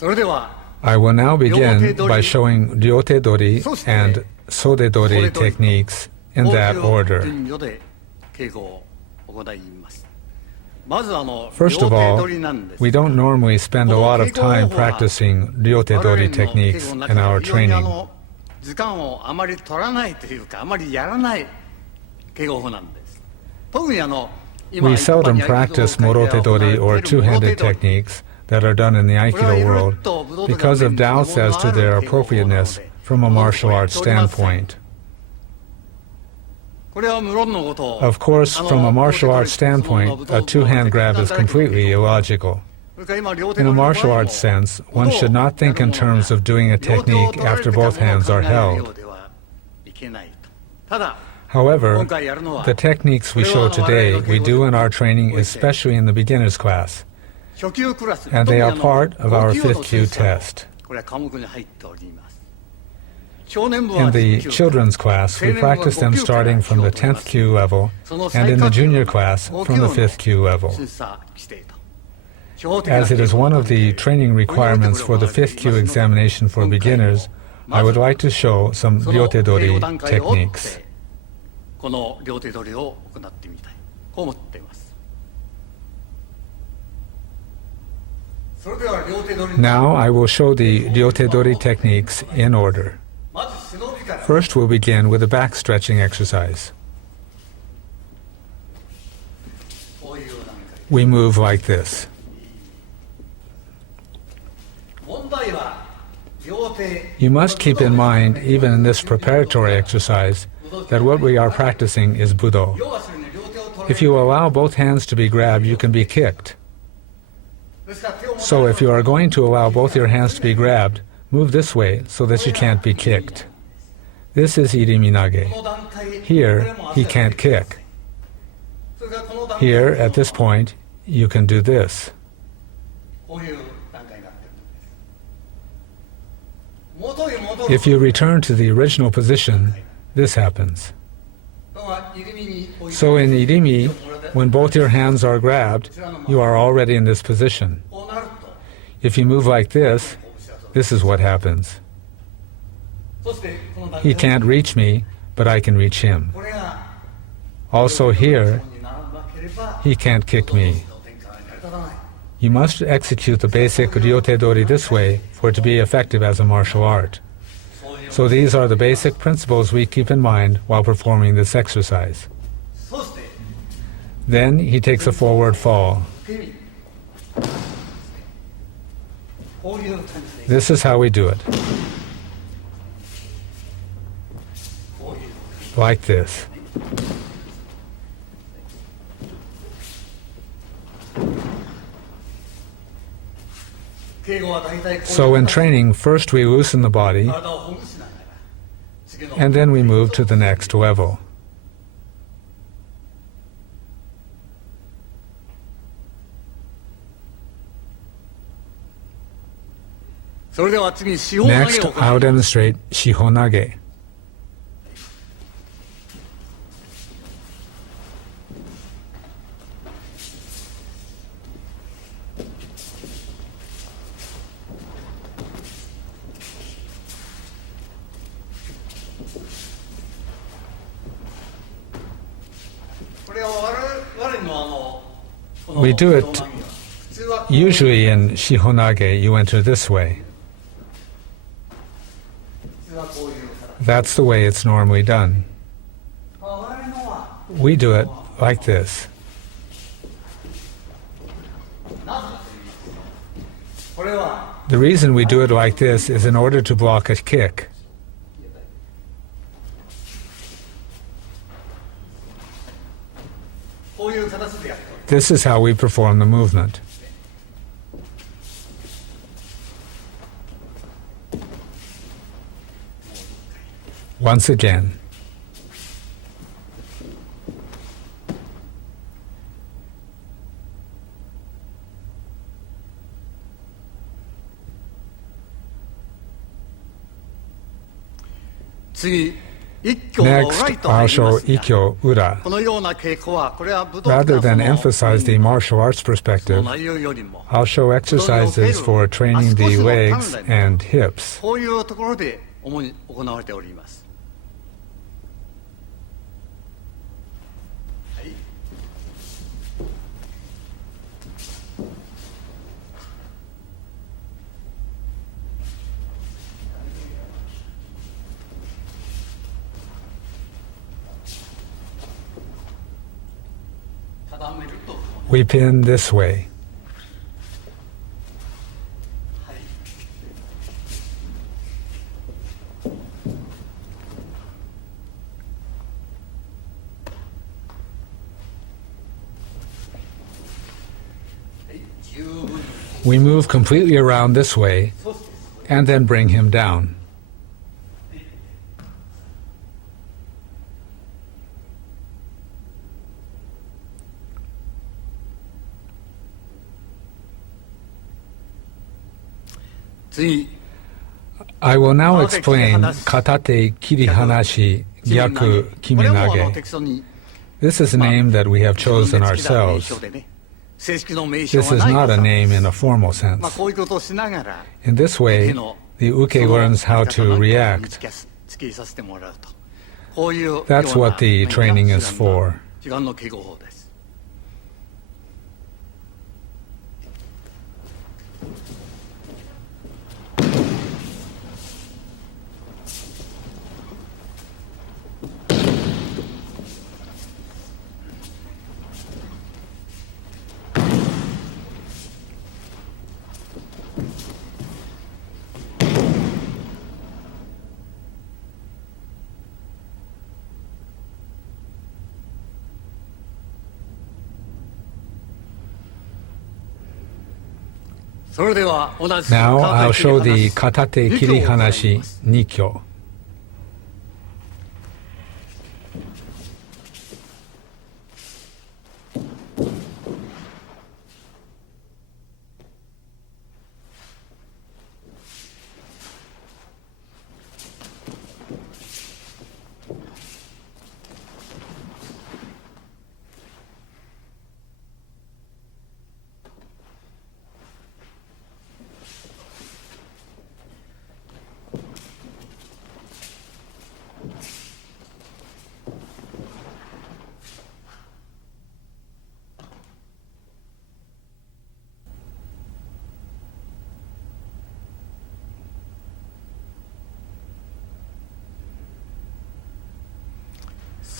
I will now begin by showing Ryotedori and Sodedori techniques in that order. First of all, we don't normally spend a lot of time practicing Ryotedori techniques in our training. We seldom practice Morotedori or two-handed techniques that are done in the Aikido world because of doubts as to their appropriateness from a martial arts standpoint. Of course, from a martial arts standpoint, a two-hand grab is completely illogical. In a martial arts sense, one should not think in terms of doing a technique after both hands are held. However, the techniques we show today, we do in our training, especially in the beginner's class, and they are part of our 5th Q test. In the children's class, we practice them starting from the 10th Q level, and in the junior class, from the 5th Q level. As it is one of the training requirements for the 5th Q examination for beginners, I would like to show some Ryotedori techniques. Now I will show the Ryotedori techniques in order. First, we'll begin with a back stretching exercise. We move like this. You must keep in mind, even in this preparatory exercise, that what we are practicing is Budo. If you allow both hands to be grabbed, you can be kicked. So if you are going to allow both your hands to be grabbed, move this way so that you can't be kicked. This is Iriminage. Here, he can't kick. Here, at this point, you can do this. If you return to the original position, this happens. So in Irimi, when both your hands are grabbed, you are already in this position. If you move like this, this is what happens. He can't reach me, but I can reach him. Also here, he can't kick me. You must execute the basic Ryotedori this way for it to be effective as a martial art. So these are the basic principles we keep in mind while performing this exercise. Then he takes a forward fall. This is how we do it. Like this. So in training, first we loosen the body, and then we move to the next level. Next, I'll demonstrate Shihonage. We do it usually in Shihonage, you enter this way. That's the way it's normally done. We do it like this. The reason we do it like this is in order to block a kick. This is how we perform the movement. Once again. Next, I'll show Ikkyo Ura. Rather than emphasize the martial arts perspective, I'll show exercises for training the legs and hips. We pin this way. We move completely around this way and then bring him down. I will now explain Katate Kirihanashi Gyaku Kiminage. This is a name that we have chosen ourselves. This is not a name in a formal sense. In this way, the uke learns how to react. That's what the training is for. Now I'll show the Katate Kirihanashi Nikyo.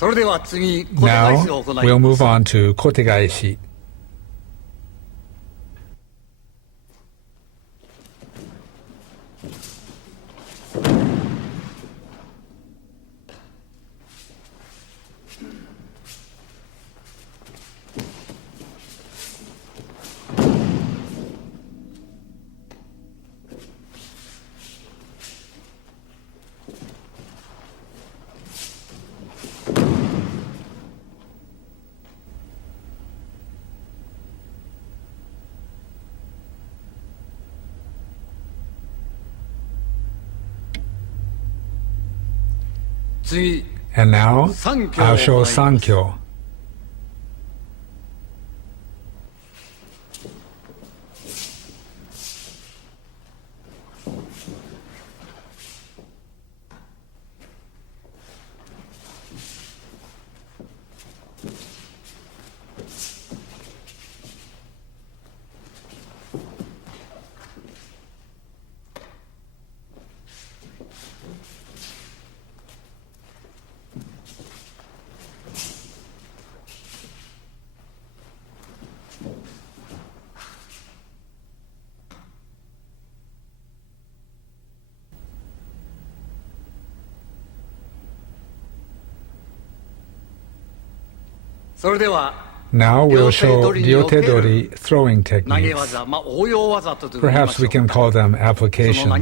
Now we'll move on to Kotegaeshi. And now I'll show Sankyo. Now we'll show Ryotedori throwing techniques. Perhaps we can call them applications.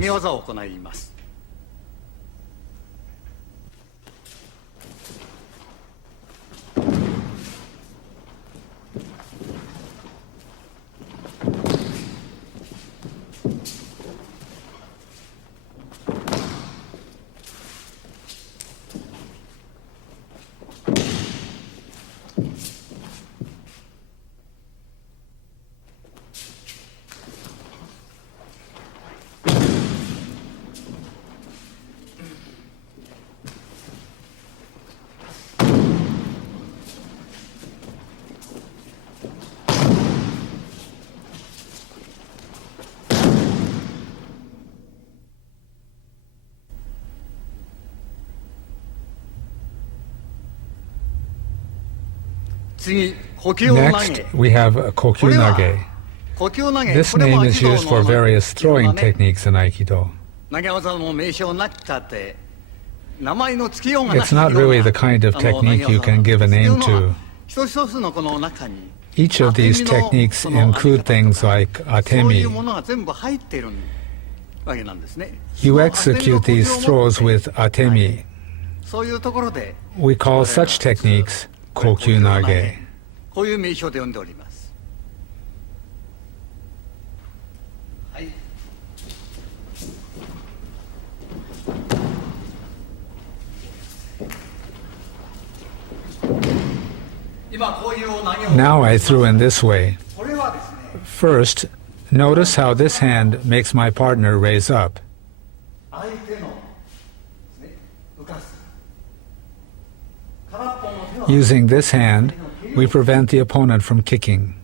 Next, we have Kokyunage. This name is used for various throwing techniques in Aikido. It's not really the kind of technique you can give a name to. Each of these techniques include things like atemi. You execute these throws with atemi. We call such techniques kokyunage. Now I threw in this way. First, notice how this hand makes my partner raise up. Using this hand, we prevent the opponent from kicking.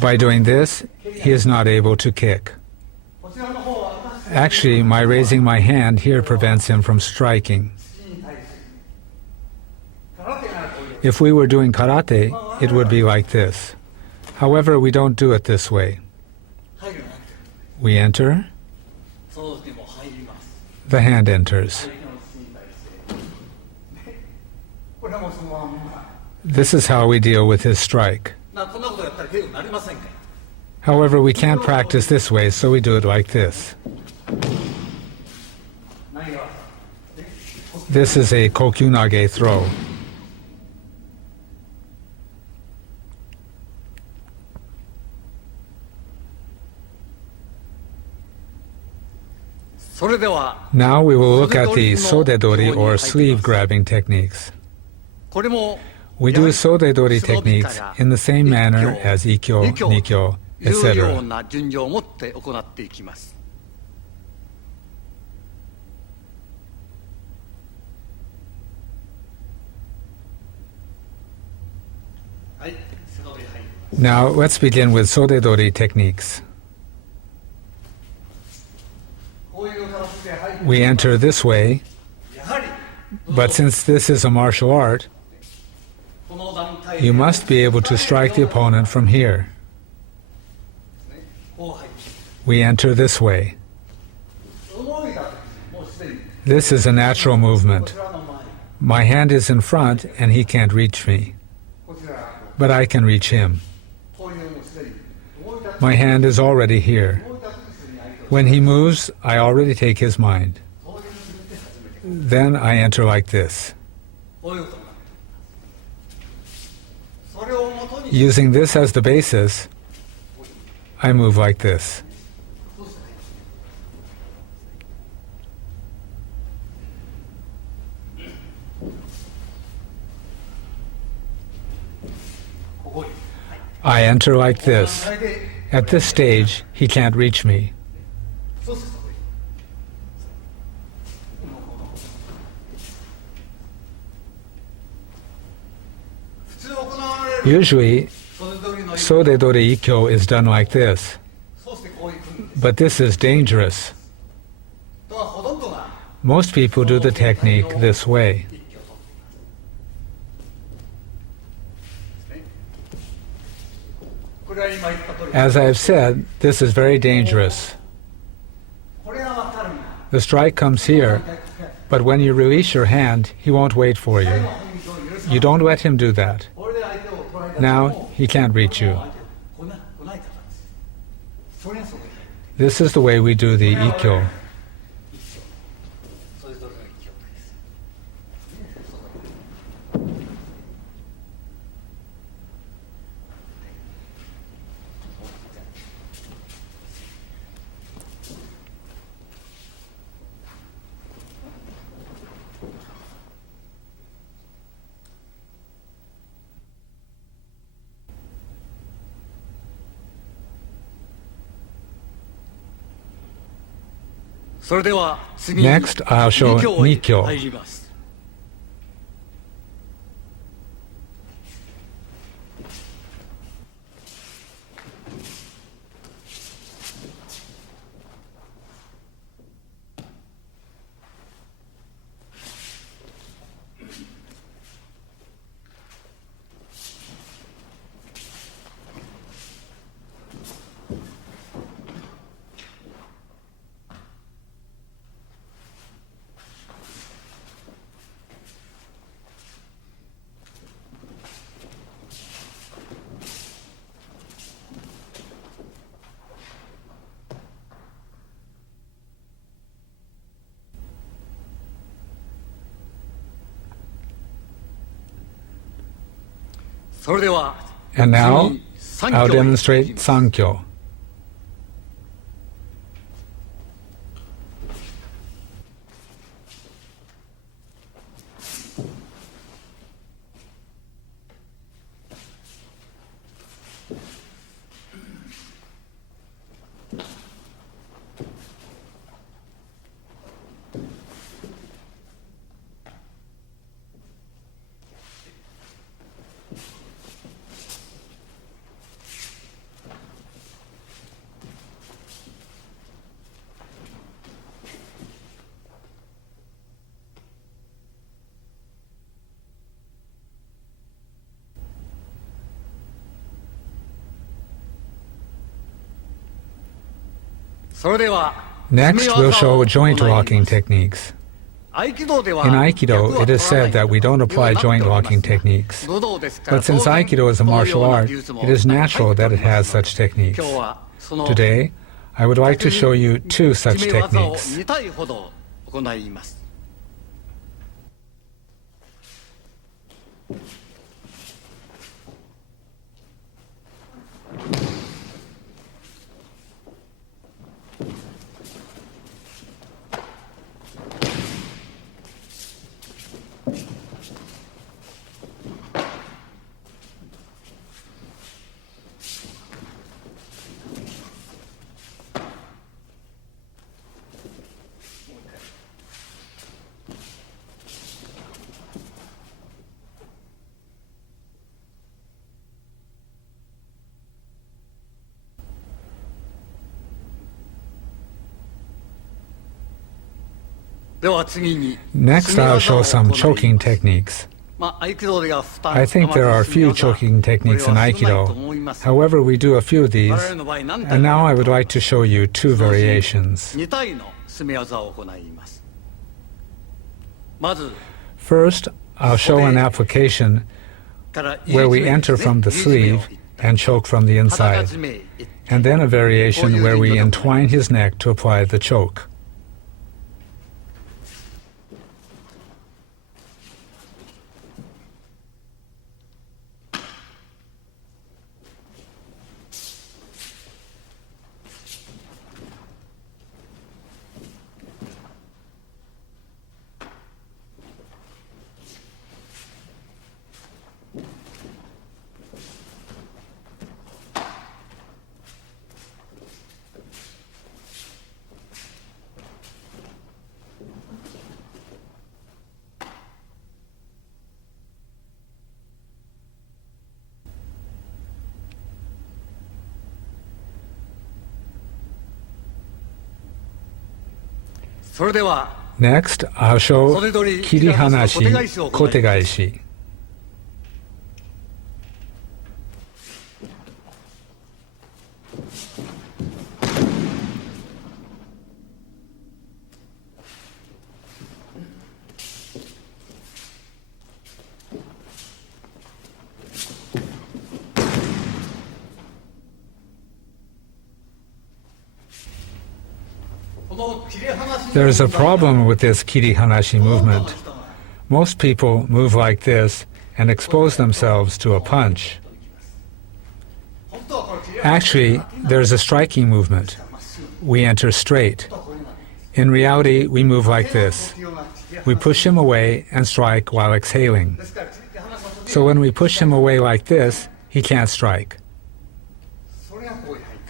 By doing this, he is not able to kick. Actually, my raising my hand here prevents him from striking. If we were doing karate, it would be like this. However, we don't do it this way. We enter, the hand enters. This is how we deal with his strike. However, we can't practice this way, so we do it like this. This is a kokyunage throw. Now we will look at the Sodedori or sleeve grabbing techniques. We do Sodedori techniques in the same manner as Ikkyo, Nikyo, etc. Now let's begin with Sodedori techniques. We enter this way, but since this is a martial art, you must be able to strike the opponent from here. We enter this way. This is a natural movement. My hand is in front and he can't reach me, but I can reach him. My hand is already here. When he moves, I already take his mind. Then I enter like this. Using this as the basis, I move like this. I enter like this. At this stage, he can't reach me. Usually, Sodedori Ikkyo is done like this, but this is dangerous. Most people do the technique this way. As I have said, this is very dangerous. The strike comes here, but when you release your hand, he won't wait for you. You don't let him do that. Now, he can't reach you. This is the way we do the Ikkyo. Next, I'll show Nikyo. And now, I'll demonstrate Sankyo. Next, we'll show joint locking techniques. In Aikido, it is said that we don't apply joint locking techniques. But since Aikido is a martial art, it is natural that it has such techniques. Today, I would like to show you two such techniques. Next, I'll show some choking techniques. I think there are a few choking techniques in Aikido. However, we do a few of these, and now I would like to show you two variations. First, I'll show an application where we enter from the sleeve and choke from the inside, and then a variation where we entwine his neck to apply the choke. Next, I'll show Kirihanashi Kotegaishi. There is a problem with this Kirihanashi movement. Most people move like this and expose themselves to a punch. Actually, there is a striking movement. We enter straight. In reality, we move like this. We push him away and strike while exhaling. So when we push him away like this, he can't strike.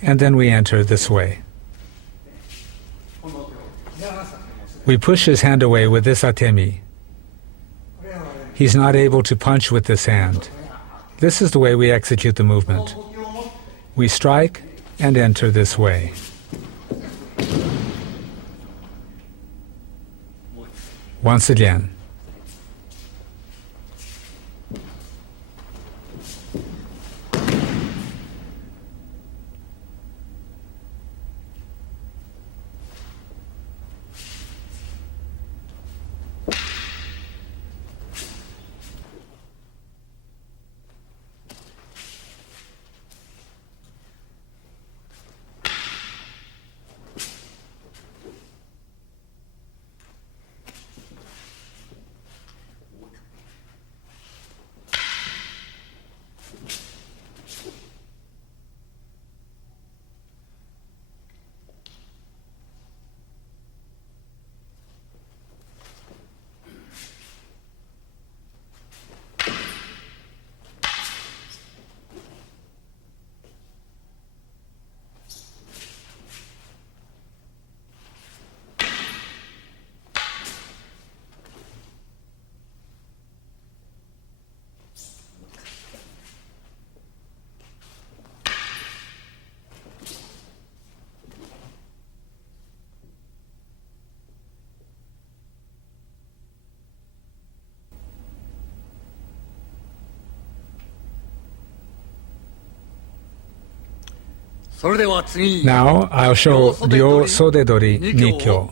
And then we enter this way. We push his hand away with this atemi. He's not able to punch with this hand. This is the way we execute the movement. We strike and enter this way. Once again. Now I'll show Ryotedori Nikyo.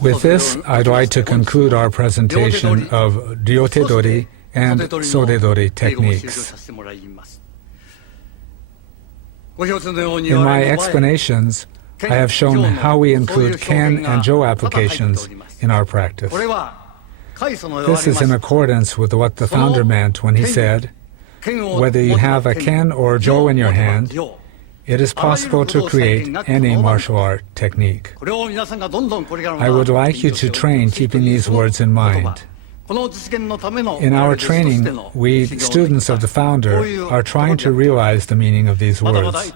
With this, I'd like to conclude our presentation of Ryotedori and Sodedori techniques. In my explanations, I have shown how we include Ken and Jo applications in our practice. This is in accordance with what the founder meant when he said, whether you have a Ken or Jo in your hand, it is possible to create any martial art technique. I would like you to train keeping these words in mind. In our training, we, students of the founder, are trying to realize the meaning of these words.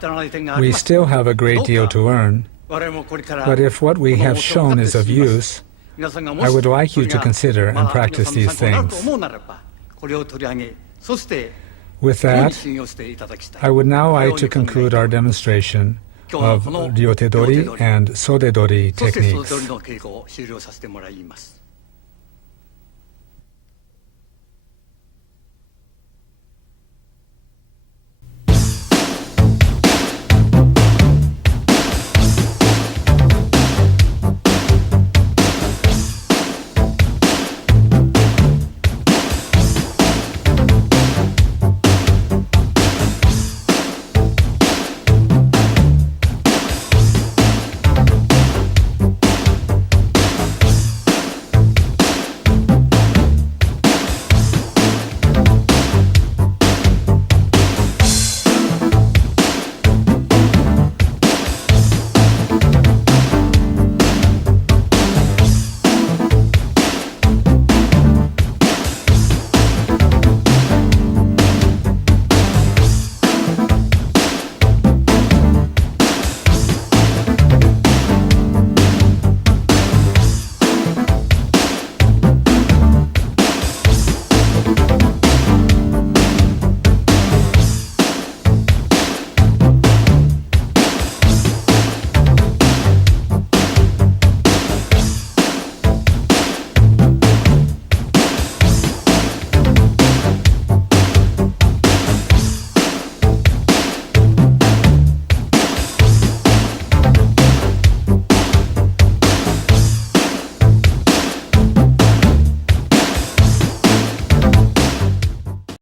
We still have a great deal to learn, but if what we have shown is of use, I would like you to consider and practice these things. With that, I would now like to conclude our demonstration of Ryotedori and Sodedori techniques.